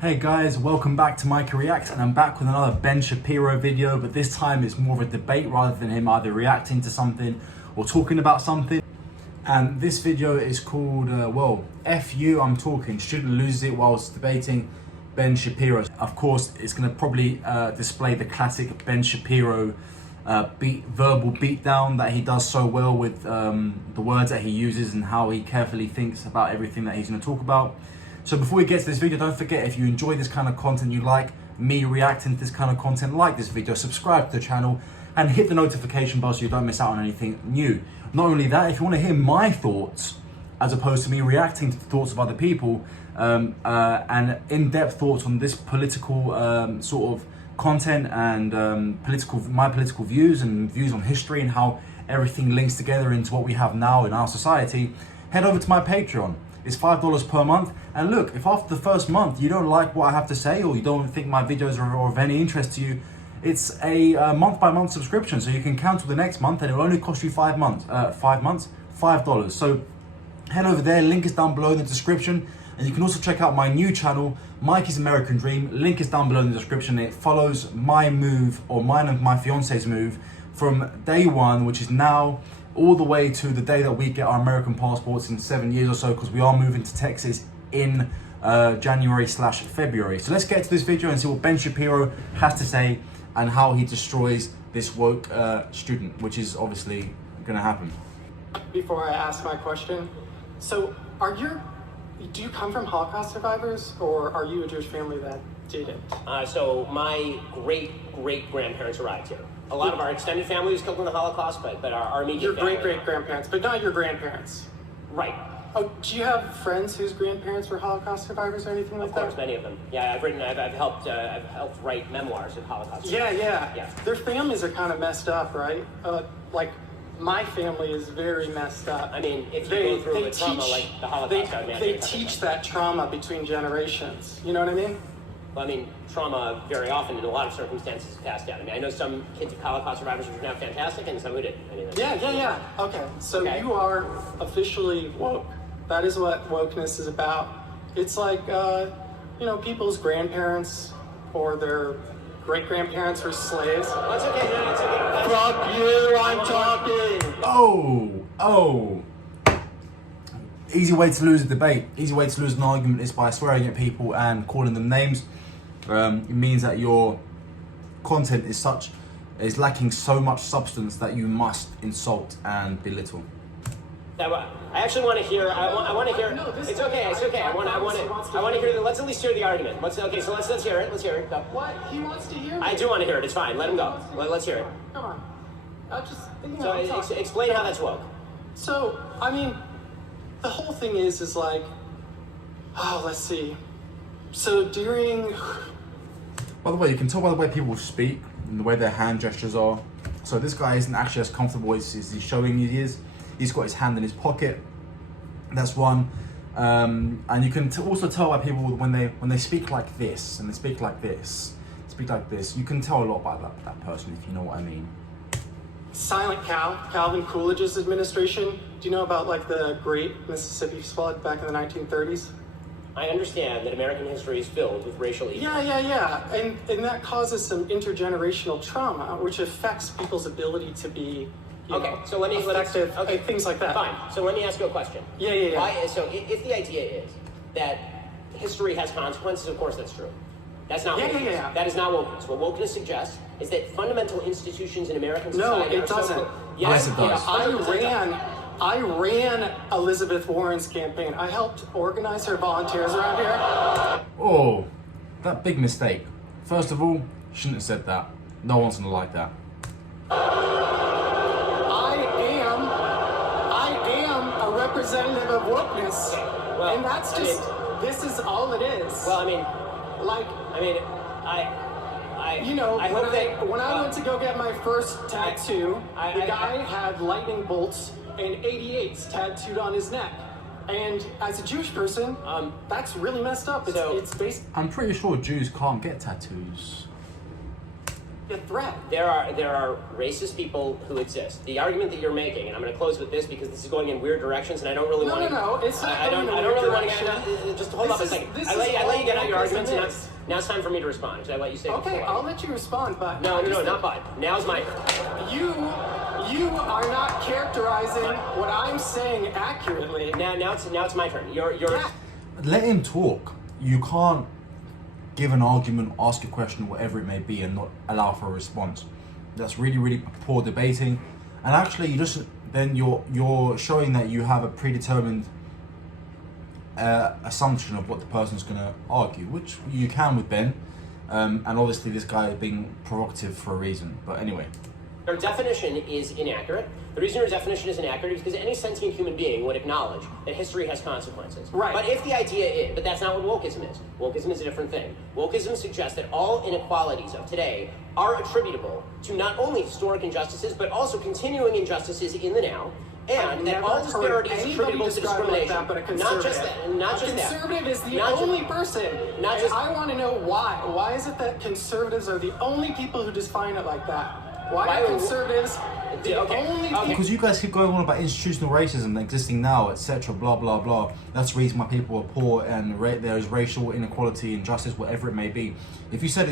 Hey guys, welcome back to Mike Reacts, and I'm back with another Ben Shapiro video, but this time it's more of a debate rather than him either reacting to something or talking about something. And this video is called, F you, I'm talking, shouldn't lose it whilst debating Ben Shapiro. Of course, it's going to probably display the classic Ben Shapiro verbal beatdown that he does so well with the words that he uses and how he carefully thinks about everything that he's going to talk about. So before we get to this video, don't forget, if you enjoy this kind of content, you like me reacting to this kind of content, like this video, subscribe to the channel and hit the notification bell so you don't miss out on anything new. Not only that, if you want to hear my thoughts as opposed to me reacting to the thoughts of other people and in-depth thoughts on this political sort of content and my political views and views on history and how everything links together into what we have now in our society, head over to my Patreon. It's $5 per month, and look, if after the first month you don't like what I have to say or you don't think my videos are of any interest to you, it's a month-by-month subscription, so you can cancel the next month and it will only cost you $5. So head over there, link is down below in the description, and you can also check out my new channel, Mikey's American Dream. Link is down below in the description. It follows my move, or mine and my fiance's move, from day one, which is now, all the way to the day that we get our American passports in 7 years or so, because we are moving to Texas in January/February. So let's get to this video and see what Ben Shapiro has to say and how he destroys this woke student, which is obviously going to happen. Before I ask my question, so do you come from Holocaust survivors, or are you a Jewish family that didn't? So my great-great-grandparents arrived here. A lot of our extended family was killed in the Holocaust, but our immediate Your family... great-great-grandparents, but not your grandparents. Right. Oh, do you have friends whose grandparents were Holocaust survivors or anything like that? Of course, many of them. Yeah, I've helped write memoirs of Holocaust survivors. Yeah. Their families are kind of messed up, right? Like, my family is very messed up. I mean, if you go through a trauma like the Holocaust, they teach that trauma between generations. You know what I mean? Well, I mean, trauma very often in a lot of circumstances is passed down. I mean, I know some kids of Holocaust survivors who are now fantastic and some who didn't. I mean, Yeah. Okay, so you are officially woke. That is what wokeness is about. It's like, people's grandparents or their great-grandparents were slaves. Well, it's okay. No, it's okay. Fuck you, I'm talking! Oh. Easy way to lose a debate, easy way to lose an argument is by swearing at people and calling them names. It means that your content is lacking so much substance that you must insult and belittle. I actually want to hear. I want to hear. No, it's okay. I want to hear. Let's at least hear the argument. Let's hear it. Let's hear it. Go. What? He wants to hear me? I do want to hear it. It's fine. Let him go. Let's hear it. Come on. I'm just thinking So explain how that's woke. So, I mean, the whole thing is like, let's see. So during... By the way, you can tell by the way people speak and the way their hand gestures are. So this guy isn't actually as comfortable as he's showing he is. He's got his hand in his pocket. That's one. And you can also tell by people when they speak like this and they speak like this, you can tell a lot about that person, if you know what I mean. Silent Cal, Calvin Coolidge's administration. Do you know about like the Great Mississippi Flood back in the 1930s? I understand that American history is filled with racial evil. Yeah. And that causes some intergenerational trauma, which affects people's ability to be effective, things like that. Fine. So let me ask you a question. Yeah. Why? So if the idea is that history has consequences, of course that's true. That's not wokeness. Yeah. That is not wokeness. What wokeness suggests is that fundamental institutions in American society it doesn't. Yes, it does. I ran Elizabeth Warren's campaign. I helped organize her volunteers around here. Oh, that big mistake. First of all, shouldn't have said that. No one's gonna like that. I am a representative of wokeness, well, and that's just, this is all it is. Well, when I went to go get my first tattoo, the guy had lightning bolts and 88s tattooed on his neck. And as a Jewish person, that's really messed up. It's based... I'm pretty sure Jews can't get tattoos. a threat. There are racist people who exist. The argument that you're making, and I'm going to close with this because this is going in weird directions, and I don't really want to. No, it's not. I don't really want to. Just hold up a second. I let you get out your arguments, and now it's time for me to respond. Should I let you say? Okay, I'll let you respond, but no, not but. Now's my turn. You are not characterizing what I'm saying accurately. Now it's my turn. You're. Let him talk. You can't give an argument, ask a question, whatever it may be, and not allow for a response. That's really, really poor debating. And actually, you're showing that you have a predetermined assumption of what the person's going to argue, which you can with Ben. And obviously, this guy is being provocative for a reason. But anyway. Your definition is inaccurate. The reason your definition is inaccurate is because any sentient human being would acknowledge that history has consequences. Right. But if the idea is, but that's not what wokeism is. Wokeism is a different thing. Wokeism suggests that all inequalities of today are attributable to not only historic injustices, but also continuing injustices in the now, and that all disparity is attributable to discrimination. Like that, not just that. Conservative is the only person. I want to know why. Why is it that conservatives are the only people who define it like that? Why are conservatives the only people? Because you guys keep going on about institutional racism existing now, etc., blah, blah, blah. That's the reason why people are poor and there is racial inequality, injustice, whatever it may be. If you said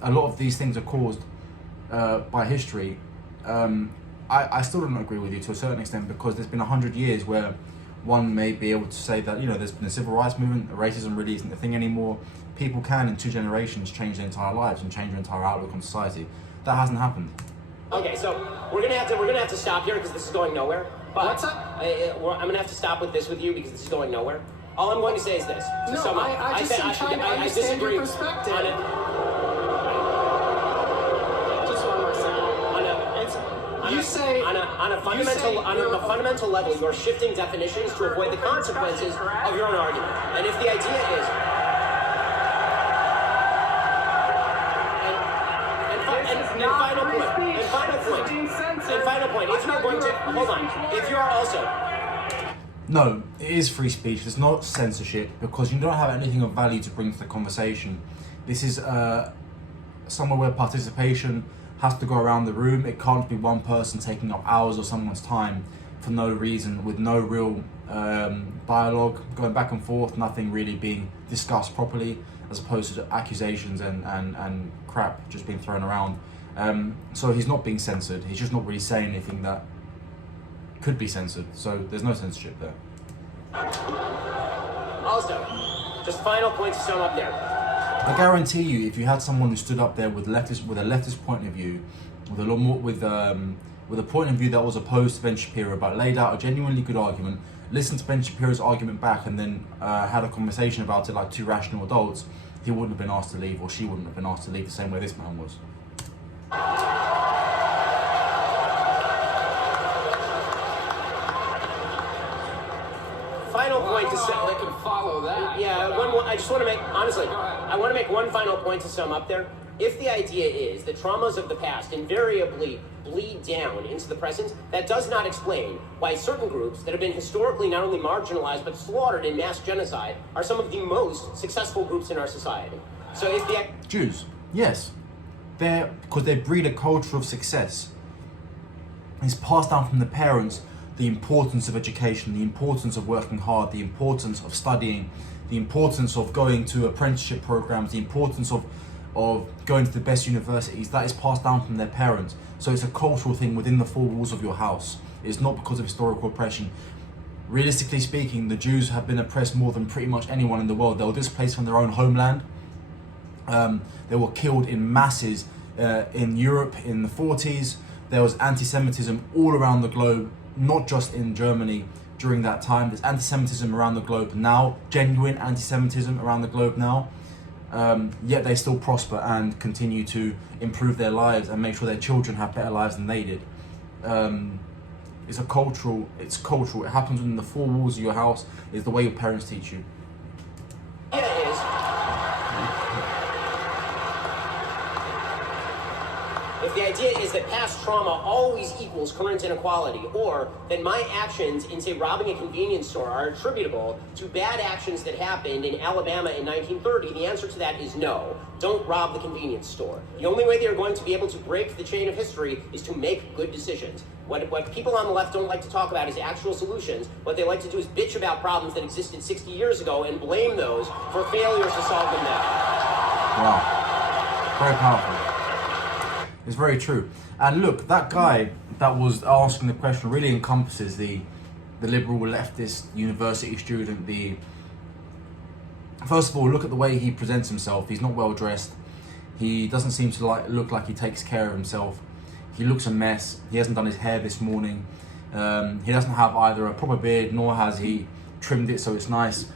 a lot of these things are caused by history, I still don't agree with you to a certain extent, because there's been 100 years where one may be able to say that, there's been a civil rights movement, racism really isn't a thing anymore. People can, in 2 generations, change their entire lives and change their entire outlook on society. That hasn't happened. Okay, so we're gonna have to stop here because this is going nowhere. But what's up? I'm gonna have to stop with this with you because this is going nowhere. All I'm going to say is this. I just am trying to understand your perspective. Just one more second. On a fundamental level, you're shifting definitions to avoid the consequences of your own argument. And if the idea is final point, if you're going to, hold on, if you are also... No, it is free speech, it's not censorship, because you don't have anything of value to bring to the conversation. This is somewhere where participation has to go around the room. It can't be one person taking up hours of someone's time for no reason, with no real dialogue, going back and forth, nothing really being discussed properly, as opposed to accusations and crap just being thrown around. So he's not being censored, he's just not really saying anything that could be censored, so there's no censorship there. Also, just final point to sum up there. I guarantee you, if you had someone who stood up there with a leftist point of view, with a lot more, with a point of view that was opposed to Ben Shapiro, but laid out a genuinely good argument, listened to Ben Shapiro's argument back, and then had a conversation about it like 2 rational adults, he wouldn't have been asked to leave, or she wouldn't have been asked to leave the same way this man was. Final point to say. I can follow that. Yeah, I just want to make, honestly, I want to make one final point to sum up there. If the idea is that traumas of the past invariably bleed down into the present, that does not explain why certain groups that have been historically not only marginalized but slaughtered in mass genocide are some of the most successful groups in our society. So if the Jews, yes, because they breed a culture of success. It's passed down from the parents, the importance of education, the importance of working hard, the importance of studying, the importance of going to apprenticeship programs, the importance of going to the best universities. That is passed down from their parents. So it's a cultural thing within the 4 walls of your house. It's not because of historical oppression. Realistically speaking, the Jews have been oppressed more than pretty much anyone in the world. They were displaced from their own homeland. They were killed in masses in Europe in the 40s. There was anti-Semitism all around the globe, not just in Germany during that time. There's anti-Semitism around the globe now, genuine anti-Semitism around the globe now. Yet they still prosper and continue to improve their lives and make sure their children have better lives than they did. It's cultural. It happens within the 4 walls of your house. It's the way your parents teach you. if the idea is that past trauma always equals current inequality, or that my actions in, say, robbing a convenience store are attributable to bad actions that happened in Alabama in 1930, the answer to that is no. Don't rob the convenience store. The only way they are going to be able to break the chain of history is to make good decisions. What people on the left don't like to talk about is actual solutions. What they like to do is bitch about problems that existed 60 years ago and blame those for failures to solve them now. Wow. Very powerful. It's very true. And look, that guy that was asking the question really encompasses the liberal leftist university student. First of all, look at the way he presents himself. He's not well dressed. He doesn't seem to look like he takes care of himself. He looks a mess. He hasn't done his hair this morning. He doesn't have either a proper beard, nor has he trimmed it so it's nice.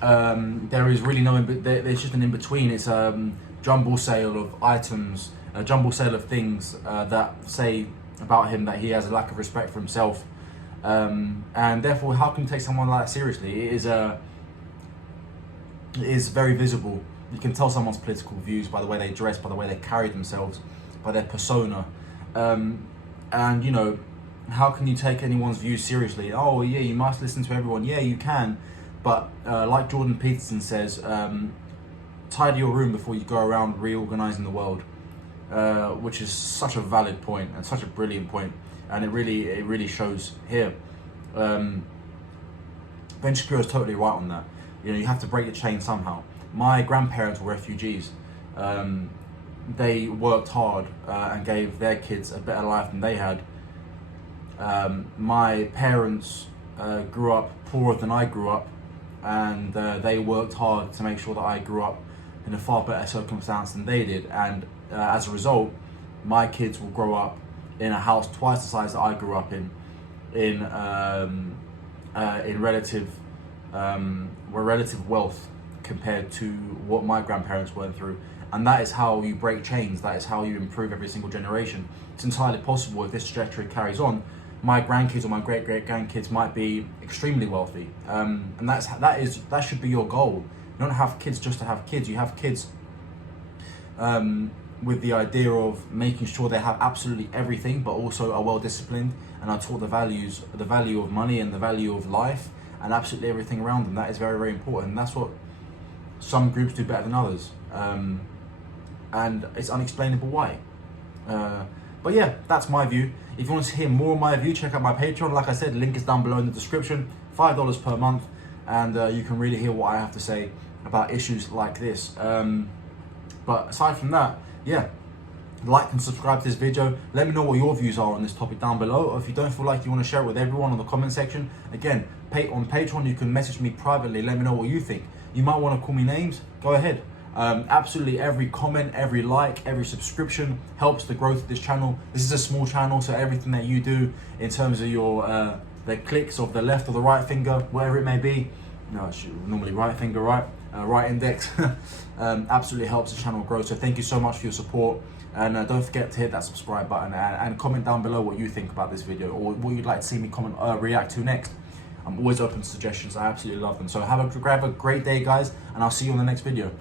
There is really no, there's just an in-between. It's a jumble sale of items, a jumble sale of things that say about him that he has a lack of respect for himself. And therefore, how can you take someone like that seriously? It is very visible. You can tell someone's political views by the way they dress, by the way they carry themselves, by their persona. And you know, how can you take anyone's views seriously? Oh yeah, you must listen to everyone. Yeah, you can, but like Jordan Peterson says, tidy your room before you go around reorganizing the world, which is such a valid point and such a brilliant point, and it really shows here. Ben Shapiro is totally right on that. You know, you have to break the chain somehow. My grandparents were refugees. They worked hard and gave their kids a better life than they had. My parents grew up poorer than I grew up, and they worked hard to make sure that I grew up in a far better circumstance than they did. And as a result, my kids will grow up in a house twice the size that I grew up in relative wealth compared to what my grandparents went through. And that is how you break chains. That is how you improve every single generation. It's entirely possible if this trajectory carries on, my grandkids or my great-great-grandkids might be extremely wealthy. And that should be your goal. You don't have kids just to have kids. You have kids with the idea of making sure they have absolutely everything, but also are well disciplined and are taught the value of money and the value of life and absolutely everything around them. That is very, very important. And that's what some groups do better than others. And it's unexplainable why. But yeah, that's my view. If you want to hear more of my view, check out my Patreon. Like I said, link is down below in the description. $5 per month, and you can really hear what I have to say about issues like this. But aside from that, yeah, like and subscribe to this video. Let me know what your views are on this topic down below. Or if you don't feel like you want to share it with everyone in the comment section, again, on Patreon, you can message me privately. Let me know what you think. You might want to call me names. Go ahead. Absolutely every comment, every like, every subscription helps the growth of this channel. This is a small channel, so everything that you do in terms of your the clicks of the left or the right finger, whatever it may be, no, it's normally right finger, right index, absolutely helps the channel grow. So thank you so much for your support, and don't forget to hit that subscribe button and comment down below what you think about this video or what you'd like to see me react to next. I'm always open to suggestions. I absolutely love them. So have a great day, guys, and I'll see you on the next video.